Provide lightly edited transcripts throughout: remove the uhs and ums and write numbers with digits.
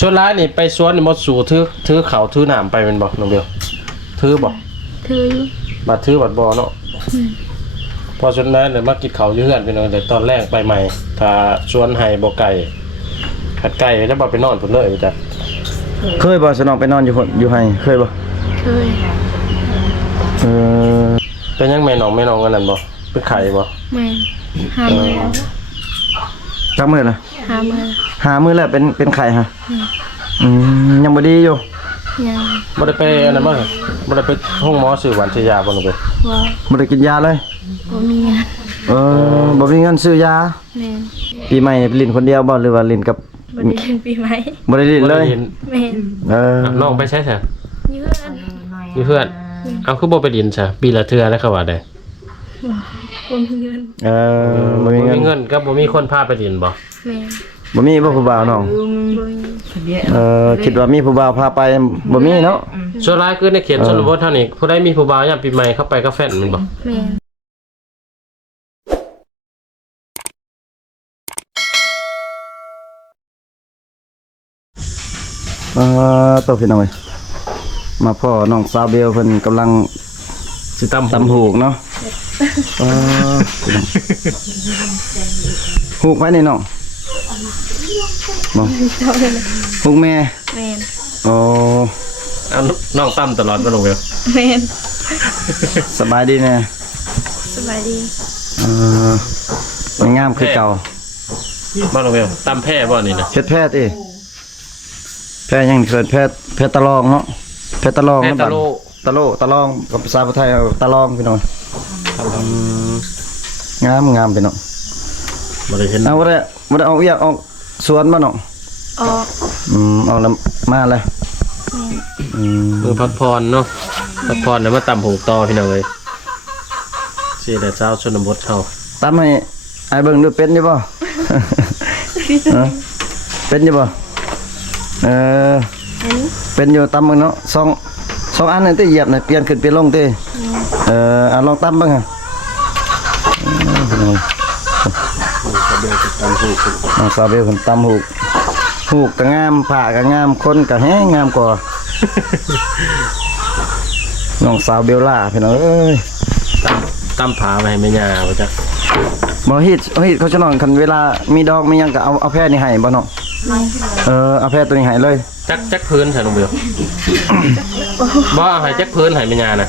ส่วนร้ายนี่ไปสวนนี่หมดสู่ถือเขาถือน้ำไปเป็นบ่น้องเบลถือบ่ ถืออยู่ บัดถือบัดบ่เนาะพอส่วนนั้นเดี๋ยวมากินเขาวอยู่เฮือนพี่น้องเดี๋ยวตอนแรกไปใหม่ถ้าสวนไห้บ่ไก่ขัดไก่จะบ่ไปนอนพุ่นเลยจ้ะ เคยบ่สนองไปนอนอยู่ให้เคยบ่ เคย เออ เป็นยังแม่น้องอันนั้นบ่เป็นไข่บ่ แม่หามือ จักมื้อล่ะ หามือ หามื้อแล้วเป็นไข้ฮะยังบ่ดีอยู่ ยัง บ่ได้ไปอันนั้นบ่บ่ได้ไปห้องหมอซื้อหวานซื้อยาบ่น้องเบล ว่า บ่ได้กินยาเลย บ่มีเงิน บ่มีเงินซื้อยา แม่น ปีใหม่นี่ไปเล่นคนเดียวบ่หรือว่าเล่นกับ บ่ได้กินปีใหม่ บ่ได้เล่นเลย แม่น น้องไปใช้ซะ ยืน มีเพื่อนเอาคือบ่ไปดินซะปีละเทื่อแล้วเขาว่าได้ บ่มีเงิน บ่มี บ่ เงิน มีเงินก็บ่มีคนพาไปดินบ่ แม่น บ่มีบ่ผู้บ่าวน้อง บ่มี คิดว่ามีผู้บ่าวพาไปบ่มีเนาะ ส่วนร้ายคือในเขียนชนบทเท่านี้ผู้ใดมีผู้บ่าวยามปีใหม่เข้าไปก็แฟนแม่นบ่ แม่น ตัวพี่น้องเอ้ยมาพ่อน้องสาวเบลเพิ่นกำลัง สิตำ ตำหูกเนาะหูกไว้นี่น้องบ่ เท่านั้น หูกแม่ แม่น โอ้ เอาน้องตำตลอดบ่ลงเบล แม่น สบายดีแน่ สบายดี มันงามคือเก่า บ่ลงเบลตำแพ้บ่นี่นะ เพชรแพทย์แพทย์ยังเกิดแพทย์ตะลองเนาะแพทย์ตะลอง แพ้ เนาะ ตะโล ตะลองกับภาษาไทยเอาตะลองพี่น้องงามพี่น้อง บ่ได้เห็น เอาบ่ได้เอาเวียกออกสวนมาน้อง ออก เอาแล้วมาเลย มือพักพรเนาะพักพรแล้วมาตำหูต่อพี่น้องเอ้ยสิแต่เจ้าชนบทเฮา ตามให้ไอ้เบิ่งดูเป็นอยู่บ่ เป็นอยู่บ่เป็นอยู่ตำมึงเนาะสองอันนั่นติเหยียบน่ะเปลี่ยนขึ้นเปลี่ยนลงติเอาลองตำบ้างฮะน้องสาวเบลเพิ่นตำหูกก็งามผ้าก็งามคนก็แฮงงามกว่าน้องสาวเบลล่าพี่น้องเอ้ย ตำผาไว้ให้แม่ย่าบ่จัก บ่ฮิตเขาจะนอนคันเวลามีดอกมีหยังก็เอาแพร่นี่ให้บ่น้องเอาแพร่ตัวนี้ให้เลย จักพื้นซะลงเบลบ่เอาให้จักพื้นให้แม่ย่านะ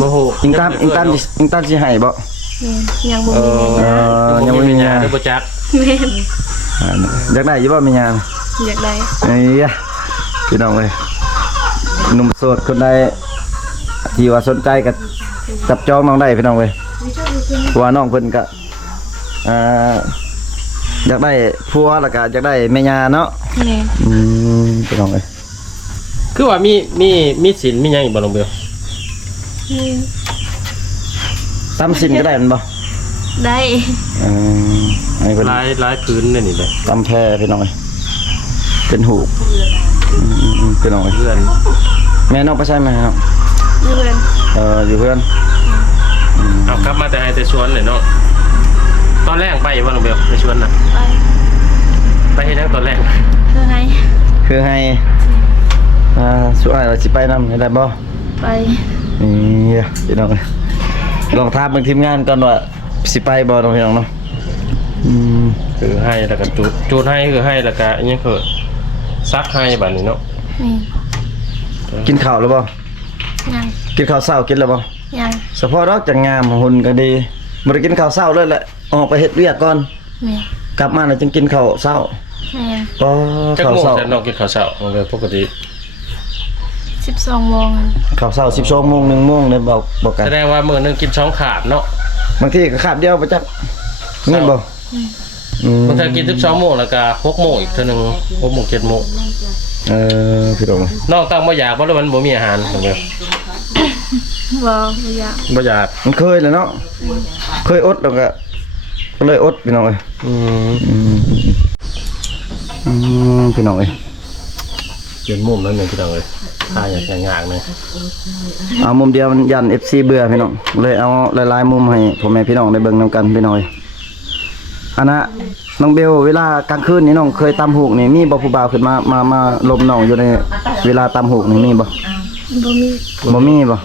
บ่ฮู้ อิงตามสิให้บ่ แม่นยังบ่มี ยังบ่มี แม่ งา ย่าน หรือบ่จัก แม่น อยากได้อยู่บ่มีงาน อยากได้ ไอ้ยะพี่น้องเอ้ยหนุ่มโสดคนใดที่ว่าสนใจก็จับจองน้องได้พี่น้องเอ้ยเพราะว่าน้องเพิ่นก็อยากได้ผัวแล้วก็อยากได้แม่ย่าเนาะ แม่น พี่น้องเอ้ย คือว่ามีศีลมีหยังอีกบ่ลงเบล นี่ ตำสินก็ได้แม่นบ่ ได้ ไอ้เพิ่น หลายพื้นนี่นี่เลย ตำแพรพี่น้องเอ้ยเป็นหูพี่น้องเอ้ย เพื่อน แม่น้องไปใช่ไหมครับ เพื่อน อยู่เพื่อน เอากลับมาแต่ให้แต่สวนเลยเนาะตอนแรกไปบ่ลงเบลในสวนน่ะ ไป ไปเฮ็ดจังตอนแรก เพื่อให้ คือให้สุดท้ายเราสิไปนำได้บ่ ไป นี่พี่น้องลองถามเบิ่งทีมงานก่อนว่าสิไปบ่น้องพี่น้องเนาะ คือให้แล้วก็จูดให้คือให้แล้วก็อิหยังคือซักให้บัดนี้เนาะ นี่ กินข้าวแล้วบ่ ยัง กินข้าวเช้ากินแล้วบ่ ยัง เฉพาะดอกจังงามหุ่นก็ดีบ่ได้กินข้าวเช้าเลยแหละออกไปเฮ็ดเวียกก่อน แม่ กลับมาแล้วจึงกินข้าวเช้า แม่ ก็ จัก ข้าว โมง เช้า จะนอกกินข้าวเช้าลงเบลปกติ 12 โมง ข้าวเช้า 12 โมง 1 โมงได้บอกกัน แสดงว่ามื้อนึงกิน2ขาดเนาะ บางทีก็คาบเดียวบ่จักเงินบ่ บางทีกิน12โมงแล้วก็6โมงอีกเทื่อนึง6โมง7โมง พี่น้อง นอกจากบ่อยากบ่แล้วมันบ่มีอาหารลงเบล บ่อยาก บ่อยาก มันเคยแหล้วเนาะเคยอดแล้วก็เลยอดพี่น้องเอ้ยพี่น้องเอ้ย เปลี่ยนมุมแล้วนึงพี่น้องเอ้ยถ้าอยากจะงากเลย เอามุมเดียวมันยัน FC เบื่อพี่น้องเลยเอาหลายๆมุมให้พ่อแม่พี่น้องได้เบิ่งนํกันพี่น้องเอ้ยอันน่ะ น้องเบลเวลากลางคืนนี่น้องเคยตำหูกนี่มีบ่ผู้บ่าวขึ้นมาลมน้องอยู่ในเวลาตำหูกนี่มีบ่ บ่มี บ่มีบ่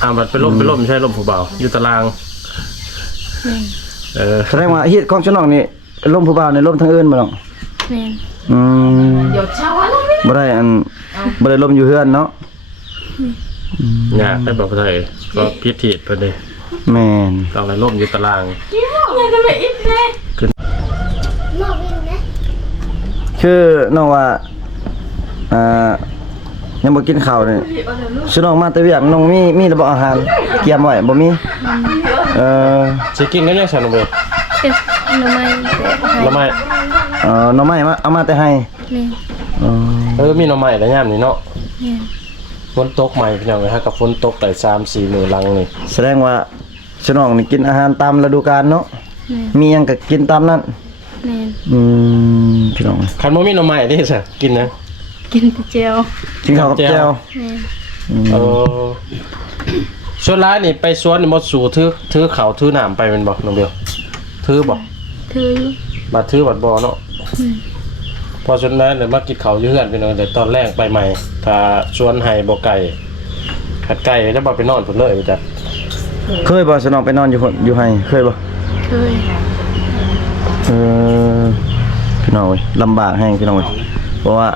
แม่น มันเป็นล่มใช่ล่มผู้เบาอยู่ตาราง แม่น แสดงว่าฮีตของชน้องนี่ลมผู้บ่าวในลมทางอื่นบ่น้อง แม่น อืมบ่ได้บ่ได้ลมอยู่เฮือนเนาะ ยากได้บอกไทยก็พิธีเพิ่นเด้ แม่น ต้องอะไรล่มอยู่ตาราง คือน้องว่ายังบ่กินข้าวนี่ชน้องมาแต่เวียกน้องมีระบบอาหารเตรียมไว้บ่มีสิกินกันยังซั่นบ่ เก็บหน่อไม้แต่ให้ ละไม้ หน่อไม้มาเอามาแต่ให้ แม่น มีหน่อไม้แล้วยามนี้เนาะ แม่น ฝนตกใหม่พี่น้องเอ้ยฮะกับฝนตกได้ 3-4 มื้อหลังนี่ แสดงว่าชน้องนี่กินอาหารตามฤดูกาลเนาะ แม่น มีหยังก็กินตามนั้น แม่น พี่น้อง คันบ่มีหน่อไม้นี่ซะกินนะ กินแต่เจียว กินข้าวกับแจ่ว แม่น ส่วนร้ายนี่ไปสวนนี่บ่สู่ถือข้าวถือน้ำไปแม่นบ่น้องเบลถือบ่ ถืออยู่ มาถือบัดบ่เนาะพอส่วนนั้นเดี๋ยวมากินข้าวอยู่เฮือนพี่น้องเดี๋ยวตอนแรกไปใหม่ถ้าสวนให้บ่ไกลขัดไก่จะบ่ไปนอนพุ่นเลยจ้ะ เคยบ่ชน้องไปนอนอยู่ให้เคยบ่ เคย พี่น้องเว้ยลำบากแฮงพี่น้องเว้ยเพราะว่า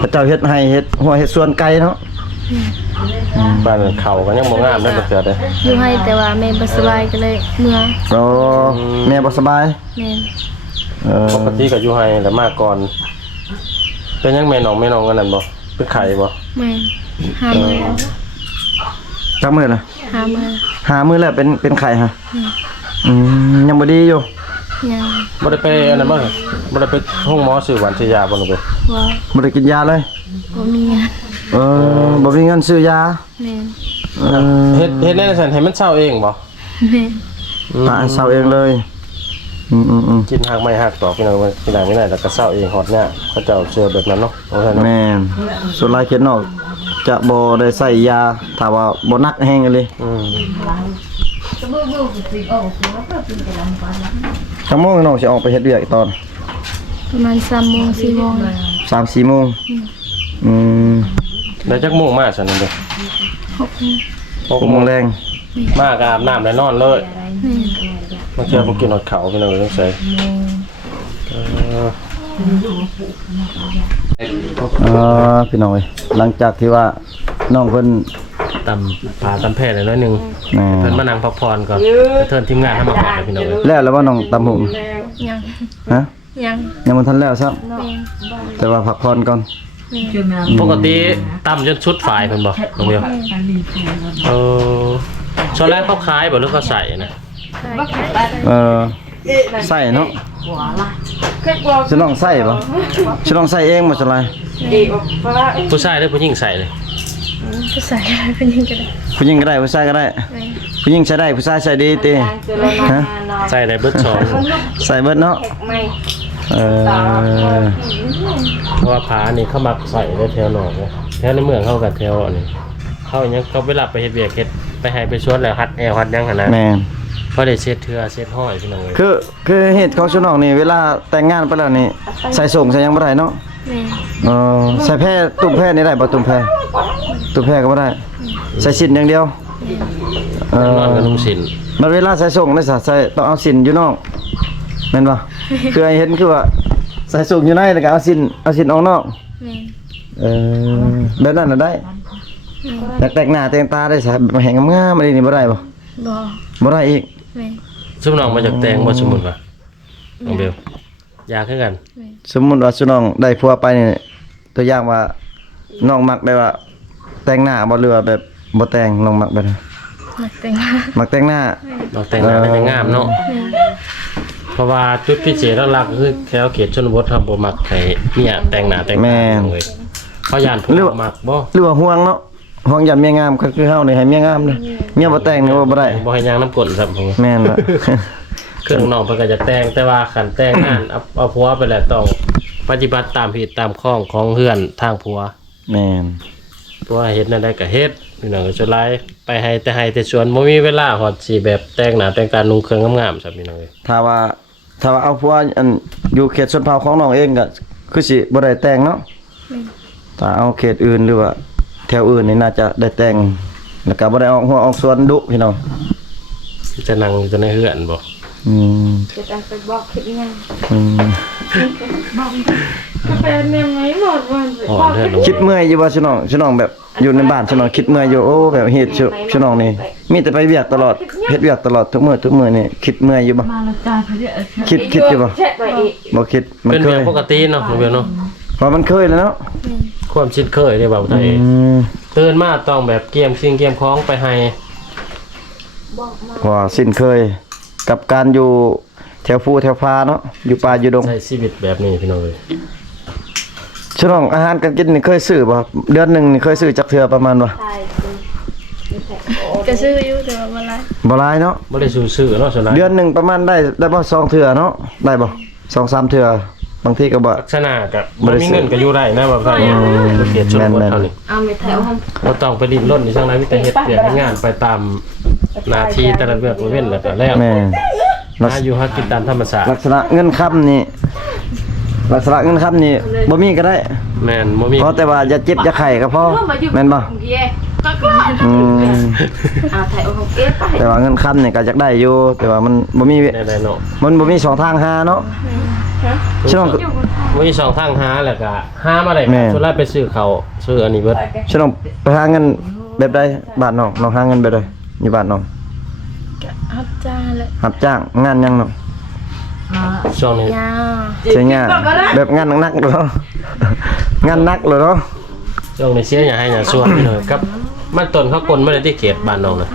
พระเจ้าเฮ็ดให้เฮ็ดหัวเฮ็ดสวนไก่เนาะ บ้านเขาก็ยังบ่งามได้บ่เทื่อเด้ อยู่ให้แต่ว่าแม่บ่สบายก็เลยเมื่อ แม่บ่สบาย แม่น ปกติก็อยู่ให้แล้วมาก่อนเป็นยังแม่น้องกันนั่นบ่เป็นไข่บ่ แม่นหามื้อแล้ว จักมื้อล่ะ หามื้อ หามื้อแล้วเป็นไข้ฮะยังบ่ดีอยู่ ยัง บ่ได้ไปอันนั้นบ่บ่ได้ไปห้องหมอซื้อหวานซื้อยาบ่ลูกเอ้ย ว่า บ่ได้กินยาเลย บ่มีเงิน บ่มีเงินซื้อยา แม่น เฮ็ดแน่ซั่นให้มันเศร้าเองบ่ แม่น หาเซาเองเลยกินหักไม้หักตอกพี่น้องมันกินได้ไม่ได้แล้วก็เศร้าเองฮอดเนี่ยเขาเจ้าเชื่อแบบนั้นเนาะโอเคเนาะ แม่นส่วนหลายเข็ดนอกจะบ่ได้ใส่ยาถ้าว่าบ่หนักแฮงเลยชั่วโมงน้องสิออกไปเฮ็ดเวียกอีกตอน ประมาณ3โมง4โมง 3-4 โมงแล้วจักโมงมาซั่นนั่นเด้ 6 6 โมงแรง มาก็อาบน้ำแล้วนอนเลย แม่น บางเทื่อบ่กินฮอดข้าวพี่น้องต้องใส่พี่น้องเอ้ยหลังจากที่ว่าน้องเพิ่น ตำปลาตำแผ่หน่อยนึง แหม่ เพิ่นมานั่งพักผ่อนก่อนเทินทีมงานทำมาก่อนเลยพี่น้อง แล้วว่าน้องตำหุง ยัง ฮะ ยัง ยังบ่ทันแล้วซับ แม่น แต่ว่าพักผ่อนก่อน แม่น ปกติตำจนชุดฝ่ายเพิ่นบ่น้องเบลช่วงแรกเขาขายบ่หรือเขาใส่นะ ใส่เนาะสิน้องใส่บ่สิน้องใส่เองบ่จังไร ผู้ชายหรือผู้หญิงใส่เลย ผู้ชายอะไรเป็นยังก็ได้ ผู้หญิงก็ได้ผู้ชายก็ได้ แม่น ผู้หญิงใช้ได้ผู้ชายใช้ดีติฮะ ใส่ได้เบิดสอง ใส่เบิดเนาะเพราะว่าผานี่เขามักใส่ได้แถวหนองนะแถวในเมืองเขากับแถวอันนี้เขาอย่างเงี้ยเขาไปรับไปเฮ็ดเวียกเฮ็ดไปให้ไปชวนแล้วฮัดแอวฮัดยังหั่นนะ แม่น เขาได้เช็ดเทือเช็ดห้อยพี่น้องเอ้ย คือเหตุของชุน้องนี่เวลาแต่งงานไปแล้วนี่ใส่ส่งใส่หยังบ่ได้เนาะ แม่น ใส่แพร่ตุ้มแพร่นี่ได้บ่ตุ้มแพร่ก็บ่ได้ใส่สินอย่างเดียวน อนกับลุงสิน มันเวลาใส่ส่งได้ใส่ต้องเอาสินอยู่นอกแม่นบ่คือไอ้เห็นคือว่าใส่ส่งอยู่ในแล้วก็เอาสินออกนอก แม่น แบบนั้นน่ะได้แต่แต่งหน้าแต่งตาได้ซะแบบแหงงามๆอะไรนี่บ่ได้บ่ บ่ บ่ได้อีก แม่น ซุมน้องมาจากแตงบ่สมมุติว่าน้องเบลอยากคือกัน แม่น สมมุติว่าสุน้องได้ผัวไปนี่ตัวอย่างว่าน้องมักได้ว่าแต่งหน้าบ่หรือว่าแบบบ่แต่งน้องมักแบบ มักแต่ง มักแต่งหน้า เราแต่งหน้าได้งามเนาะ แม่น เพราะว่าจุดพิเศษหลักๆคือแถวเขตชนบททำบ่มักให้เมียแต่งหน้าแต่งตาเลยเขาย่านผู้มักบ่ หรือว่าห่วงเนาะห่วงยันเมียงามก็คือเฮานี่ให้เมียงามเด้อเมียบ่แต่งนี่ว่าบ่ได้ บ่ให้ยางน้ำกลนครับผม แม่นล่ะ เครื่องน้องเพิ่นก็จะแต่งแต่ว่าคันแต่งงานเอาผัวไปแล้วต้องปฏิบัติตามผิดตามข้องของเฮือนทางผัว แม่น ผัวเฮ็ดนั่นได้ก็เฮ็ดพี่น้องก็จะไล่ไปให้แต่สวนบ่มีเวลาฮอดสิแบบแต่งหน้าแต่งตานุ่งเครื่องงามๆครับพี่น้องเอ้ย ถ้าว่า ถ้าว่าเอาผัวอันอยู่เขตชนเผ่าของน้องเองก็คือสิบ่ได้แต่งเนาะถ้าเอาเขตอื่นหรือว่าแถวอื่นนี่น่าจะได้แต่งแล้วก็บ่ได้ออกหัวออกสวนดุพี่น้อง จะนั่งอยู่ในเฮือนบ่ อืม จะต้องไปบอกคิดยัง อืม กาแฟเมียไหมหมดวัน อ่อนเฮือนลง คิดเมื่อยอยู่ว่าชิน้องแบบอยู่ในบ้านชิน้องคิดเมื่อยอยู่โอ้แบบเฮ็ดชิน้องนี่มีแต่ไปเวียกตลอดเฮ็ดเวียกตลอดทุกมื้อนี่คิดเมื่อยอยู่บ่ มาละจ้าเขาจะ คิดอยู่บ่ เช็ดไปอีก บ่คิดมัน เป็น เค เรื่ ย องปกติเนาะน้องเบลเนาะ เพราะมันเคยแล้วเนาะ ความชินเคยได้บ่าวไทย อืม ตื่นมาต้องแบบเกียมสิ่งเกียมของไปให้ ว่าสิ้นเคยกับการอยู่แถวภูแถวพาเนาะอยู่ป่าอยู่ดง ใช้ชีวิตแบบนี้พี่น้องเอ้ย ชิน้องอาหารการกินนี่เคยซื้อบ่เดือนหนึงนี่เคยซื้อจักเทื่อประมาณบ่ ก็ซื้ออยู่แต่ว่าอะไร บ่หลายเนาะ บ่ได้ซื้อเนาะส่วนหลาย เดือนหนึงประมาณได้บ่2เทื่อเนาะได้บ่2-3เทื่อบางทีก็บ่ ลักษณะก็บ่มีเงินก็อยู่ได้นะบ่าวไทยเขียนชนบทเท่านี้ เอาไปแถวห้อง บ่ต้องไปดิ้นรนในช่างนั้นมีแต่เฮ็ดเวียกเฮ็ดงานไปตามหน้าที่แต่ละเรื่องเว้นแล้วก็แล้ว แม่ลัก หาอยู่หากินตามธรรมชาติ ลักษณะเงินค้ำนี่ลักษณะเงินค้ำนี่บ่มีก็ได้ แม่นบ่มี เพราะแต่ว่าอย่าเจ็บอย่าไข้ก็พอแม่นบ่ เย่ก็กล้า อืม เอาแถวห้องเอ๊ะไป แต่ว่าเงินค้ำนี่ก็อยากได้อยู่แต่ว่ามันบ่มี ได้ๆเนาะ มันบ่มีสองทางหาเนาะช่วง มีสองทางหาแหละก็หามาได้ แม่ ส่วนแรกไปซื้อเขาวซื้ออันนี้เบิด ช่วงไปหาเงินแบบใดบ้านน้องหาเงินแบบใดอยู่บ้านน้อง ครับจ้าเลย รับจ้างงานหยังน้อง ช่วงนี้ ยา ใช้งานแบบงานหนักๆเหรอ งานหนักเลยเนาะ ช่วงนี้เสียอย่าให้อย่าส่วนพี่น้องครับมันต้นเขากลนมาได้ที่เขตบ้านน้องนะ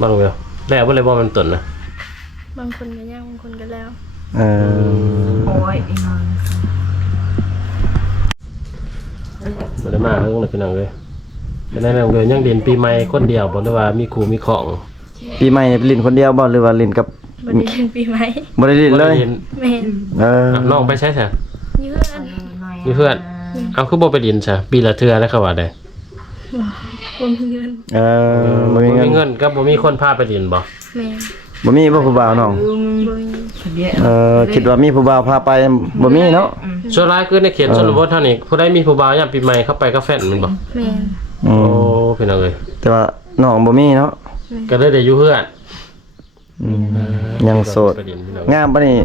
บ้านน้องเดียวแล้วบ่เลยบ่มันต้นนะ บางคนก็ย่างบางคนก็แล้ว เออ โอ้ยอีนอน บ่ได้มาเรื่องเลยพี่น้องเอ้ยเป็นได้น้องเอ้ยยังเรียนปีใหม่คนเดียวบ่ได้ว่ามีครูมีของ ปีใหม่นี่ไปเลินคนเดียวบ่หรือว่าเลินกับ บันนี้ปีใหม่ บ่ได้เลินเลย บ่ได้รีน แม่น เออ น้องไปใช้ซะ ยืน มีเพื่อนเอาคือบ่ไปเรียนซะปีละเทื่อแล้วเขาว่าได้ บ่มีเงิน เออบ่มีเงิน เงินก็บ่มีคนพาไปเรียนบ่ แม่น บ่มีบ่ผู้บ่าวน้อง บ่มี คิดว่ามีผู้บ่าวพาไปบ่มีเนาะ ส่วนหลายคือในเขตชนบทเท่านี้ผู้ใดมีผู้บ่าวยามปีใหม่เข้าไปก็แฟนมันบ่ แม่น อื โอ้ ม พี่น้องเอ้ย แต่ว่าน้องบ่มีเนาะ ก็เลยได้อยู่เพื่อน อืมยังโสด ไปเรียนพี่น้อง งามปะนี่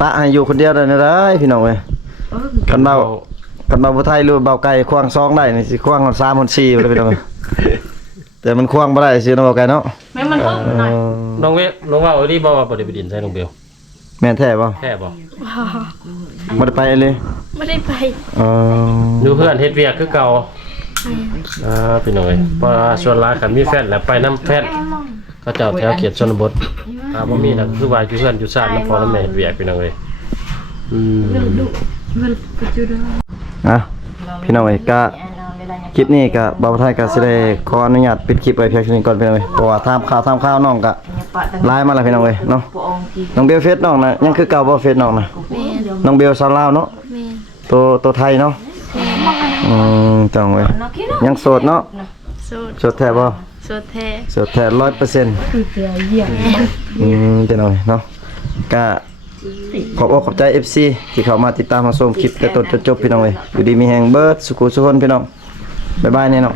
ปะให้อยู่คนเดียวได้นะได้พี่น้องเว้ยกันเบาผู้ไทยหรือเบาไก่ควางซองได้นี่สิควางคน3คน4เลยพี่น้องเว้ยแต่มันควางบ่ได้สิเนาะเบาไก่เนาะ แม่มันเพิ่มหน่อย น้องเวน้องว่ารีบ่ว่าบ่ได้ไปเรียนใส่น้องเบล แม่นแท้บ่ แค่บ่ บ่ได้ไปเลย ไม่ได้ไป เออ อยู่เพื่อนเฮ็ดเวียกคือเก่าพี่น้องเอ้ยเพราะว่าส่วนหลายคันมีแฟนแล้วไปนํแฟนเขาเจ้าแถวเขตชนบทถ้าบ่มีแล้วคือว่าอยู่เพื่อนอยู่ชาตินำพ่อนำแม่เฮ็ดเวียกพี่น้องเอ้ยอืม อ่ะพี่น้องเอ้ยก็คลิปนี้ก็บ่าวไทยก็สิได้ขออนุญาตปิดคลิปไว้เพียงเท่านี้ก่อนพี่น้องเอ้ยเพราะว่าถามข่าวน้องก็ไลน์มาแล้วพี่น้องเอ้ยเนาะน้องเบลเฟซน้องน่ะยังคือเก่าบ่เฟซน้องน่ะ แม่น น้องเบลชาวลาวเนาะ แม่น ตัวไทยเนาะจังเว้ยยังโสดเนาะ โสด โสดแท้บ่ โสดแท้ โสดแท้ 100%เป็นหน่อยเนาะก็ขอบอกขอบใจ FC ที่เข้ามาติดตามมาชมคลิปแต่ต้นจนจบพี่น้องเว้ยอยู่ดีมีแฮงเบิดสุขุสุขคนพี่น้องบ๊ายบายเนี่ยเนาะ